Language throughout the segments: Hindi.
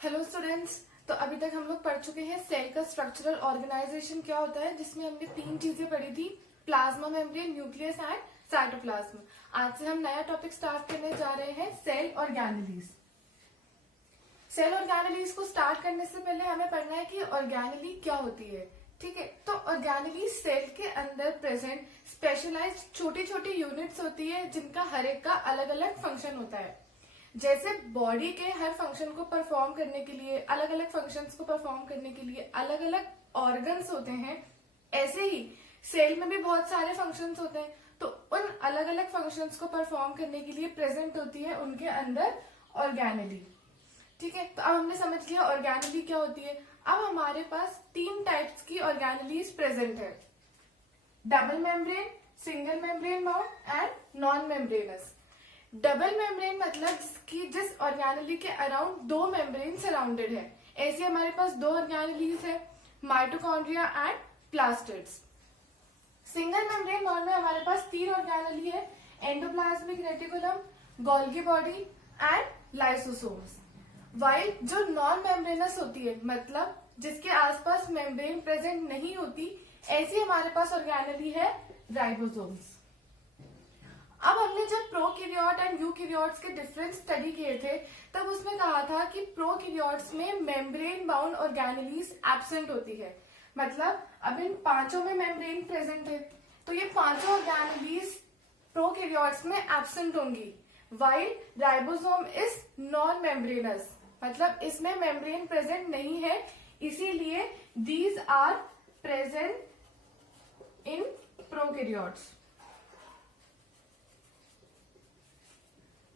Hello students. तो अभी तक हम लोग पढ़ चुके हैं सेल का स्ट्रक्चरल ऑर्गेनाइजेशन क्या होता है, जिसमें हमने 3 चीजें पढ़ी थी, plasma membrane, nucleus and cytoplasm. आज से हम नया टॉपिक स्टार्ट करने जा रहे हैं, सेल ऑर्गेनेलीज। सेल ऑर्गेनेलीज को स्टार्ट करने से पहले हमें पढ़ना है कि ऑर्गेनेली क्या होती है। ठीक है, तो ऑर्गेनेलीज सेल के अंदर प्रेजेंट स्पेशलाइज्ड छोटी छोटी यूनिट्स होती है, जिनका हर एक का अलग अलग फंक्शन होता है। जैसे बॉडी के हर फंक्शन को परफॉर्म करने के लिए, अलग अलग फंक्शंस को परफॉर्म करने के लिए अलग अलग ऑर्गन्स होते हैं, ऐसे ही सेल में भी बहुत सारे फंक्शंस होते हैं। तो उन अलग अलग फंक्शंस को परफॉर्म करने के लिए प्रेजेंट होती है उनके अंदर ऑर्गेनेली। ठीक है, तो अब हमने समझ लिया ऑर्गेनेली क्या होती है। अब हमारे पास 3 टाइप्स की ऑर्गेनेलीज प्रेजेंट है, double membrane, single membrane bound and non membranes. Double membrane मतलब जिस ऑर्गेनेली के अराउंड 2 मेम्ब्रेन सराउंडेड है। ऐसे हमारे पास 2 ऑर्गेनेलीज है, mitochondria and plastids. Single membrane bound में हमारे पास 3 ऑर्गेनेली है, endoplasmic reticulum, Golgi body and lysosomes. While जो नॉन मेम्ब्रेनस होती है, मतलब जिसके आसपास मेम्ब्रेन प्रेजेंट नहीं होती, ऐसी हमारे पास ऑर्गेनेली है राइबोसोम्स। अब हमने जब प्रोकैरियोट एंड यूकैरियोट्स के डिफरेंस स्टडी किए थे, तब उसमें कहा था कि प्रोकैरियोट्स में मेम्ब्रेन बाउंड ऑर्गेनेलीज एब्सेंट होती है। मतलब अब इन 5 में मेम्ब्रेन प्रेजेंट है, तो ये 5 ऑर्गेनेलीज प्रोकैरियोट्स में एब्सेंट होंगी। While ribosome is non membranous, मतलब इसमें मेम्ब्रेन प्रेजेंट नहीं है, इसीलिए these are present in prokaryotes.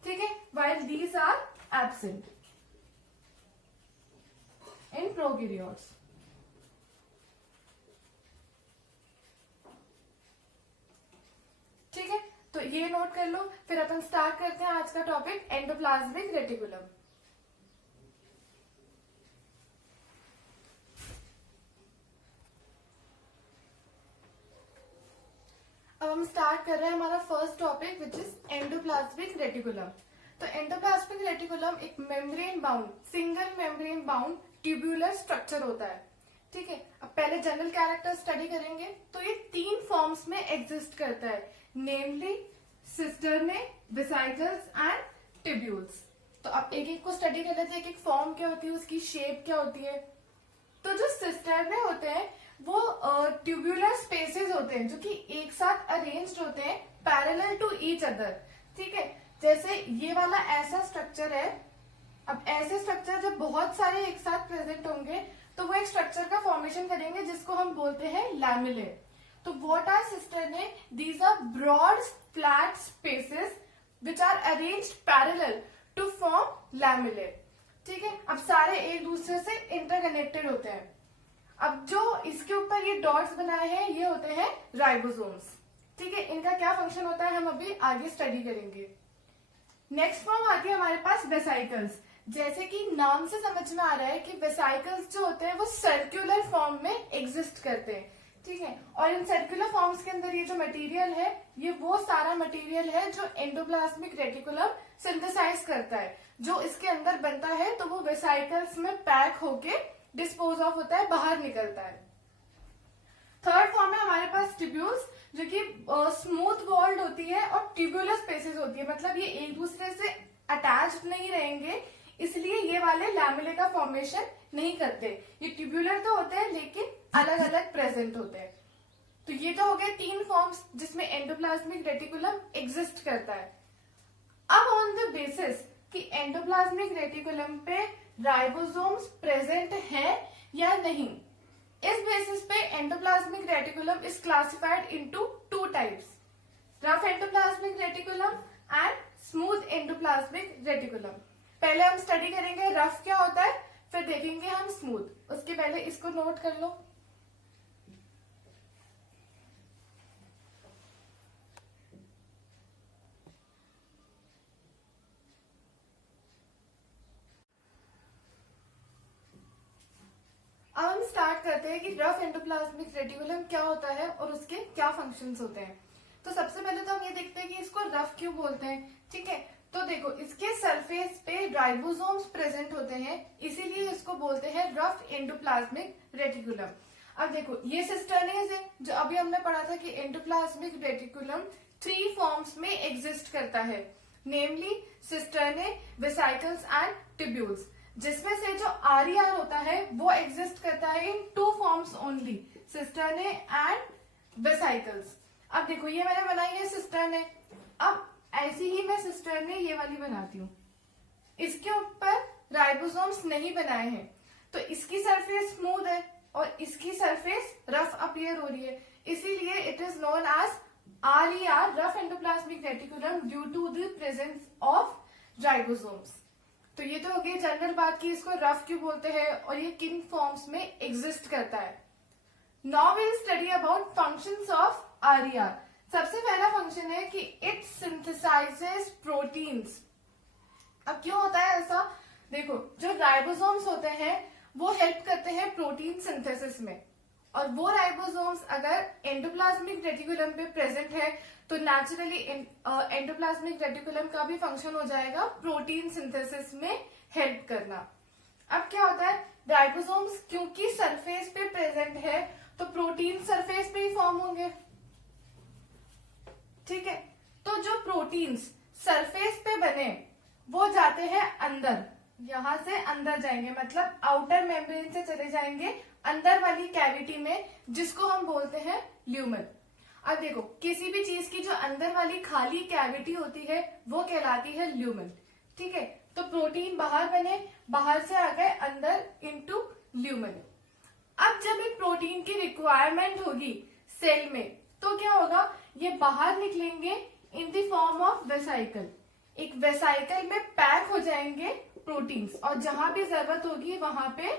ठीक है, while these are absent in prokaryotes। ठीक है, तो ये नोट कर लो। फिर अपन स्टार्ट करते हैं आज का टॉपिक, एंडोप्लाज्मिक रेटिकुलम। अब हम स्टार्ट कर रहे हैं हमारा first topic, which is endoplasmic reticulum. तो एंडोप्लाज्मिक रेटिकुलम एक membrane bound, single membrane bound tubular structure होता है। ठीक है, अब पहले जनरल कैरेक्टर स्टडी करेंगे। तो ये 3 फॉर्म्स में एग्जिस्ट करता है, नेमली सिस्टर्ने, वेसिकल्स एंड ट्यूब्यूल्स। तो अब एक एक को स्टडी कर लेते हैं, एक एक फॉर्म क्या होती है, उसकी शेप क्या होती है। तो जो सिस्टर्ने होते हैं वो ट्यूब्यूलर स्पेसेस होते हैं, जो कि एक साथ अरेंज्ड होते हैं पैरेलल टू ईच अदर। ठीक है, जैसे ये वाला ऐसा स्ट्रक्चर है। अब ऐसे स्ट्रक्चर जब बहुत सारे एक साथ प्रेजेंट होंगे, तो वो एक स्ट्रक्चर का फॉर्मेशन करेंगे, जिसको हम बोलते हैं लैमिले। तो what are cisternae? These are broad flat spaces which are arranged parallel to form lamellae. ठीक है, अब सारे एक दूसरे से इंटरकनेक्टेड होते हैं। अब जो इसके ऊपर ये डॉट्स बनाए हैं, ये होते हैं राइबोसोम्स। ठीक है, इनका क्या फंक्शन होता है हम अभी आगे स्टडी करेंगे। नेक्स्ट फॉर्म आती है हमारे पास वेसाइकल्स। जैसे कि नाम से समझ में आ रहा है कि वेसाइकल्स जो होते हैं वो सर्कुलर फॉर्म में एग्जिस्ट करते हैं। ठीक है, और इन सर्कुलर फॉर्म्स के अंदर ये जो मटेरियल है, ये वो सारा मटेरियल है जो एंडोप्लाज्मिक रेटिकुलम सिंथेसाइज करता है। जो इसके अंदर बनता है तो वो वेसाइकल्स में पैक होके डिस्पोज ऑफ होता है, बाहर निकलता है। थर्ड फॉर्म है हमारे पास ट्यूब्यूल्स, जो कि स्मूथ वॉल्ड होती है और ट्यूब्यूलर स्पेसेस होती है। मतलब ये एक दूसरे से अटैच्ड नहीं रहेंगे, इसलिए ये वाले लैमिले का फॉर्मेशन नहीं करते। ये ट्यूब्यूलर तो होते हैं लेकिन अलग अलग प्रेजेंट होते हैं। तो ये तो हो गए 3 फॉर्म्स जिसमें एंडोप्लाज्मिक रेटिकुलम एग्जिस्ट करता है। अब ऑन द बेसिस कि एंडोप्लाज्मिक रेटिकुलम पे राइबोसोम्स प्रेजेंट है या नहीं, इस बेसिस पे endoplasmic reticulum is classified into 2 types, rough endoplasmic reticulum and smooth endoplasmic reticulum. पहले हम स्टडी करेंगे रफ क्या होता है, फिर देखेंगे हम स्मूथ। उसके पहले इसको नोट कर लो। अब हम स्टार्ट करते हैं कि रफ एंडोप्लाज्मिक रेटिकुलम क्या होता है और उसके क्या फंक्शंस होते हैं। तो सबसे पहले तो हम ये देखते हैं कि इसको रफ क्यों बोलते हैं। ठीक है, तो देखो इसके सरफेस पे राइबोसोम्स प्रेजेंट होते हैं, इसीलिए इसको बोलते हैं रफ एंडोप्लाज्मिक रेटिकुलम। अब देखो ये सिस्टर्नेज है, जो अभी हमने पढ़ा था कि एंडोप्लाज्मिक रेटिकुलम 3 फॉर्म्स में एग्जिस्ट करता है, नेमली सिस्टर्ने, वेसिकल्स एंड ट्यूब्यूल्स, जिसमें से जो आरईआर होता है वो एग्जिस्ट करता है इन 2 forms only, cisternae and vesicles. अब देखो ये मैंने बनाई है सिस्टर्ने, अब ऐसी ही मैं सिस्टर्ने ये वाली बनाती हूँ, इसके ऊपर राइबोसोम्स नहीं बनाए हैं, तो इसकी सरफेस स्मूथ है और इसकी सरफेस रफ अपीयर हो रही है, इसीलिए it is known as RER, rough endoplasmic reticulum, due to the presence of ribosomes. तो ये तो हो गई जनरल बात कि इसको रफ क्यों बोलते हैं और ये किन फॉर्म्स में एग्जिस्ट करता है। Now will study about functions of RER। सबसे पहला फंक्शन है कि इट सिंथेसाइजेस प्रोटीन्स। अब क्यों होता है ऐसा, देखो जो राइबोसोम्स होते हैं वो हेल्प करते हैं प्रोटीन सिंथेसिस में, और वो राइबोसोम्स अगर एंडोप्लाज्मिक रेटिकुलम पे प्रेजेंट है तो नेचुरली एंडोप्लाज्मिक रेटिकुलम का भी फंक्शन हो जाएगा प्रोटीन सिंथेसिस में हेल्प करना। अब क्या होता है, राइबोसोम्स क्योंकि सरफेस पे प्रेजेंट है तो प्रोटीन सरफेस पे ही फॉर्म होंगे, ठीक है। तो जो प्रोटीन्स सरफेस पे बने वो जाते हैं अंदर, यहां से अंदर जाएंगे, मतलब आउटर मेम्ब्रेन से चले जाएंगे अंदर वाली कैविटी में, जिसको हम बोलते हैं ल्यूमन। अब देखो किसी भी चीज की जो अंदर वाली खाली कैविटी होती है वो कहलाती है ल्यूमन, ठीक है। तो प्रोटीन बाहर बने, बाहर से आ गए अंदर इनटू ल्यूमन। अब जब इन प्रोटीन की रिक्वायरमेंट होगी सेल में तो क्या होगा, ये बाहर निकलेंगे in the form of vesicle, एक वेसाइकल में पैक हो जाएंगे प्रोटीन्स, और जहां भी जरूरत होगी वहां पे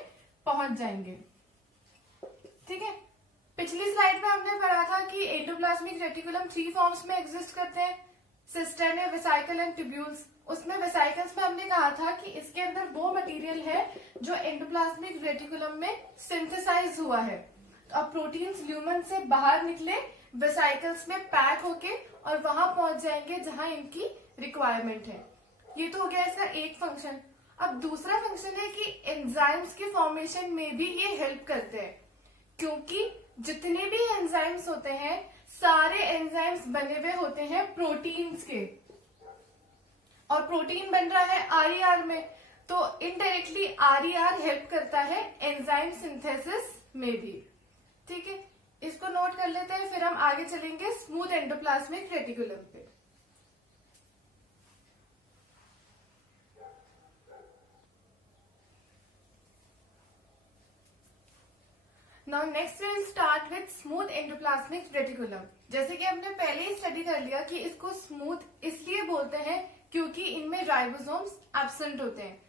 पहुंच जाएंगे, ठीक है। पिछली स्लाइड में हमने पढ़ा था कि एंडोप्लाज्मिक रेटिकुलम 3 फॉर्म्स में एग्जिस्ट करते हैं, सिस्टर्ने, वेसाइकल एंड ट्यूब्यूल्स। उसमें वेसाइकल्स में हमने कहा था कि इसके अंदर वो मटेरियल है जो एंडोप्लाज्मिक रेटिकुलम में सिंथेसाइज हुआ है। तो अब प्रोटीन्स ल्यूमन से बाहर निकले, वेसाइकल्स में पैक होके और वहां पहुंच जाएंगे जहां इनकी रिक्वायरमेंट है। ये तो हो गया इसका एक फंक्शन। अब दूसरा फंक्शन है कि एंजाइम्स के फॉर्मेशन में भी ये हेल्प करते हैं, क्योंकि जितने भी एंजाइम्स होते हैं सारे एंजाइम्स बने हुए होते हैं प्रोटीन्स के, और प्रोटीन बन रहा है RER में, तो इनडायरेक्टली RER हेल्प करता है एंजाइम सिंथेसिस में भी, ठीक है। इसको नोट कर लेते हैं, फिर हम आगे चलेंगे स्मूथ एंडोप्लाज्मिक रेटिकुलम पे। Now next will start with smooth endoplasmic reticulum. जैसे कि हमने पहले ही स्टडी कर लिया कि इसको स्मूथ इसलिए बोलते हैं क्योंकि इनमें राइबोसोम्स एब्सेंट होते हैं।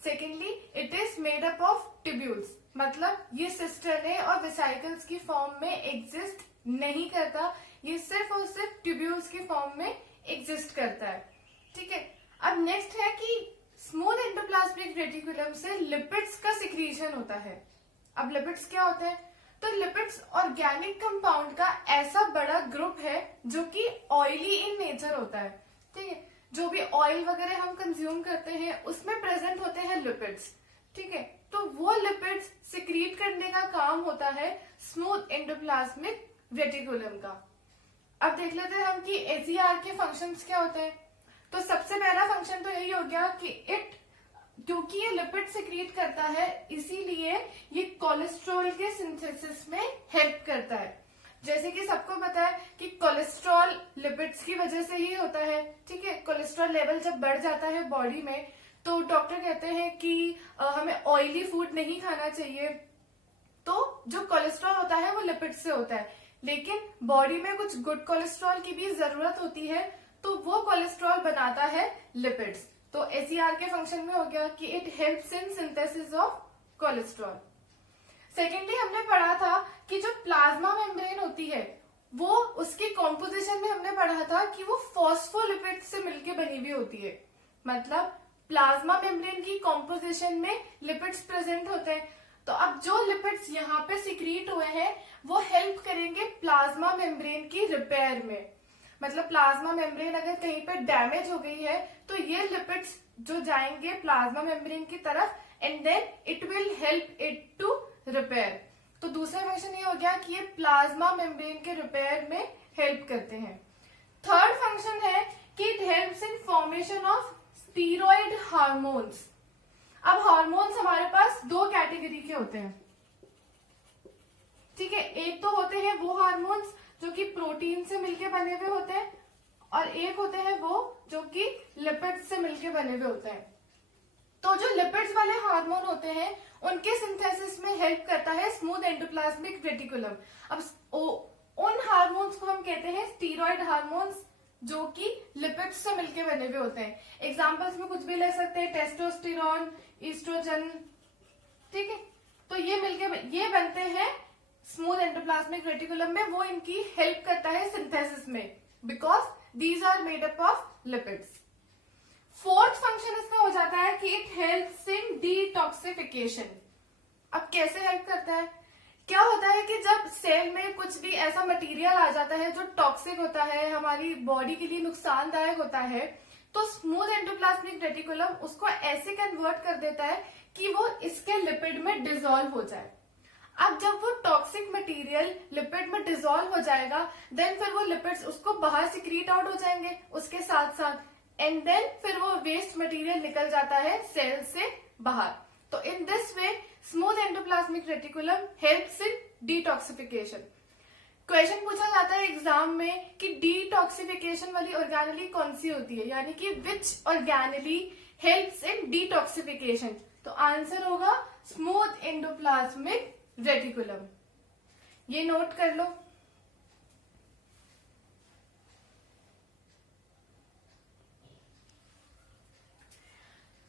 Secondly it is made up of tubules, मतलब ये सिस्टर्ने और वेसाइकल्स की फॉर्म में एग्जिस्ट नहीं करता, ये सिर्फ और सिर्फ ट्यूब्यूल्स की फॉर्म में एग्जिस्ट करता है, ठीक है। अब नेक्स्ट है कि स्मूथ एंडोप्लाज्मिक रेटिकुलम से लिपिड्स का सिक्रीशन होता है। अब लिपिड्स क्या होते हैं, तो लिपिड्स ऑर्गेनिक कंपाउंड का ऐसा बड़ा ग्रुप है जो कि ऑयली इन नेचर होता है, ठीक है। जो भी ऑयल वगैरह हम कंज्यूम करते हैं उसमें प्रेजेंट होते हैं लिपिड्स, ठीक है। तो वो लिपिड्स सिक्रीट करने का काम होता है स्मूथ एंडोप्लाज्मिक रेटिकुलम का। अब देख लेते हैं हम कि ACR के फंक्शंस क्या होते हैं। तो सबसे पहला फंक्शन तो यही हो गया कि क्योंकि ये लिपिड सिक्रीट करता है इसीलिए ये कोलेस्ट्रॉल के सिंथेसिस में हेल्प करता है। जैसे कि सबको पता है कि कोलेस्ट्रॉल लिपिड्स की वजह से ही होता है, ठीक है। कोलेस्ट्रॉल लेवल जब बढ़ जाता है बॉडी में तो डॉक्टर कहते हैं कि हमें ऑयली फूड नहीं खाना चाहिए। तो जो कोलेस्ट्रॉल होता है वो लिपिड से होता है, लेकिन बॉडी में कुछ गुड कोलेस्ट्रॉल की भी जरूरत होती है, तो वो कोलेस्ट्रॉल बनाता है लिपिड्स। तो ACR के फंक्शन में हो गया कि it helps in synthesis of cholesterol. Secondly हमने पढ़ा था कि जो प्लाज्मा मेम्ब्रेन होती है वो उसकी कॉम्पोजिशन में हमने पढ़ा था कि वो फॉस्फोलिपिड से मिलकर बनी हुई होती है, मतलब प्लाज्मा मेम्ब्रेन की कॉम्पोजिशन में लिपिड्स प्रेजेंट होते हैं। तो अब जो लिपिड्स यहाँ पे सिक्रीट हुए हैं वो हेल्प करेंगे प्लाज्मा मेम्ब्रेन की रिपेयर में। मतलब प्लाज्मा मेम्ब्रेन अगर कहीं पर डैमेज हो गई है तो ये लिपिड्स जो जाएंगे प्लाज्मा मेम्ब्रेन की तरफ and then it will help it to repair. तो दूसरा फंक्शन ये हो गया कि ये प्लाज्मा मेम्ब्रेन के रिपेयर में हेल्प करते हैं। थर्ड फंक्शन है कि it helps in formation of steroid hormones. अब हार्मोन्स हमारे पास दो कैटेगरी के होते हैं, ठीक है। एक तो होते हैं वो हार्मोन्स जो कि प्रोटीन से मिलके बने हुए होते हैं और एक होते हैं वो जो कि लिपिड्स से मिलके बने हुए होते हैं। तो जो लिपिड्स वाले हार्मोन होते हैं उनके सिंथेसिस में हेल्प करता है स्मूथ एंडोप्लाज्मिक रेटिकुलम। अब उन हार्मोन्स को हम कहते हैं स्टीरॉइड हार्मोन्स जो कि लिपिड्स से मिलके बने हुए होते हैं। एग्जांपल्स में कुछ भी ले सकते हैं, टेस्टोस्टेरोन, ईस्ट्रोजन, ठीक है। तो ये मिलके ये बनते हैं स्मूथ एंडोप्लाज्मिक रेटिकुलम में, वो इनकी हेल्प करता है सिंथेसिस में because these are made up of lipids. Fourth function इसका हो जाता है कि इट हेल्प्स इन डिटॉक्सिफिकेशन। अब कैसे हेल्प करता है? क्या होता है कि जब सेल में कुछ भी ऐसा मटेरियल आ जाता है जो टॉक्सिक होता है, हमारी बॉडी के लिए नुकसानदायक होता है, तो स्मूथ एंडोप्लाज्मिक रेटिकुलम उसको ऐसे कन्वर्ट कर देता है कि वो इसके लिपिड में डिसॉल्व हो जाए। अब जब वो टॉक्सिक मटेरियल लिपिड में डिसॉल्व हो जाएगा देन फिर वो लिपिड्स उसको बाहर सिक्रीट आउट हो जाएंगे उसके साथ साथ एंड देन फिर वो वेस्ट मटेरियल निकल जाता है सेल से बाहर। तो in this way smooth endoplasmic reticulum helps in detoxification. Question पूछा जाता है एग्जाम में कि डिटॉक्सिफिकेशन वाली ऑर्गेनेली कौन सी होती है, यानी कि विच ऑर्गेनेली हेल्प्स इन डिटॉक्सिफिकेशन। तो आंसर होगा स्मूथ एंडोप्लाज्मिक रेटिकुलम। ये नोट कर लो।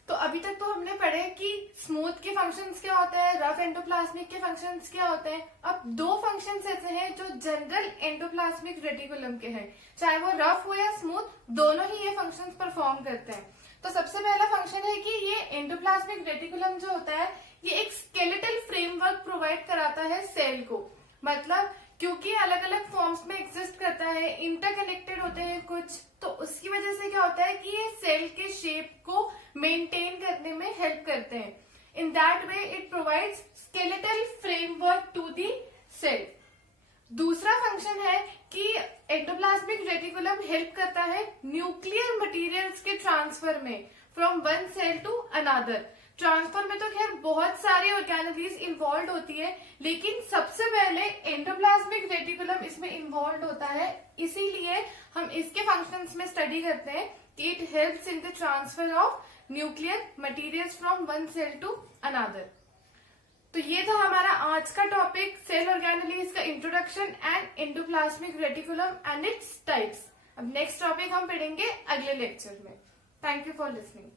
तो अभी तक तो हमने पढ़े कि स्मूथ के फंक्शंस क्या होते हैं, रफ एंडोप्लाज्मिक के फंक्शंस क्या होते हैं। अब दो फंक्शंस ऐसे हैं जो जनरल एंडोप्लाज्मिक रेटिकुलम के हैं, चाहे वो रफ हो या स्मूथ, दोनों ही ये फंक्शंस परफॉर्म करते हैं। तो सबसे पहला फंक्शन है कि ये एंडोप्लाज्मिक रेटिकुलम जो होता है ये एक स्केलेटल फ्रेमवर्क प्रोवाइड कराता है सेल को। मतलब क्योंकि अलग अलग फॉर्म्स में एग्जिस्ट करता है, इंटरकनेक्टेड होते हैं कुछ, तो उसकी वजह से क्या होता है कि ये सेल के शेप को मेंटेन करने में हेल्प करते हैं। In that way it provides skeletal framework to the cell. दूसरा फंक्शन है कि एंडोप्लाज्मिक रेटिकुलम हेल्प करता है न्यूक्लियर मटेरियल्स के ट्रांसफर में from one cell to another. Transfer में तो खैर बहुत सारी ऑर्गेनेलीज इन्वॉल्व होती है, लेकिन सबसे पहले एंडोप्लाज्मिक रेटिकुलम इसमें इन्वॉल्व होता है, इसीलिए हम इसके फंक्शंस में स्टडी करते हैं कि it helps in the transfer of nuclear materials from one cell to another. तो ये था हमारा आज का टॉपिक, सेल ऑर्गेनेलीज का introduction and endoplasmic reticulum and its types. अब नेक्स्ट टॉपिक हम पढ़ेंगे अगले लेक्चर में। Thank you for listening.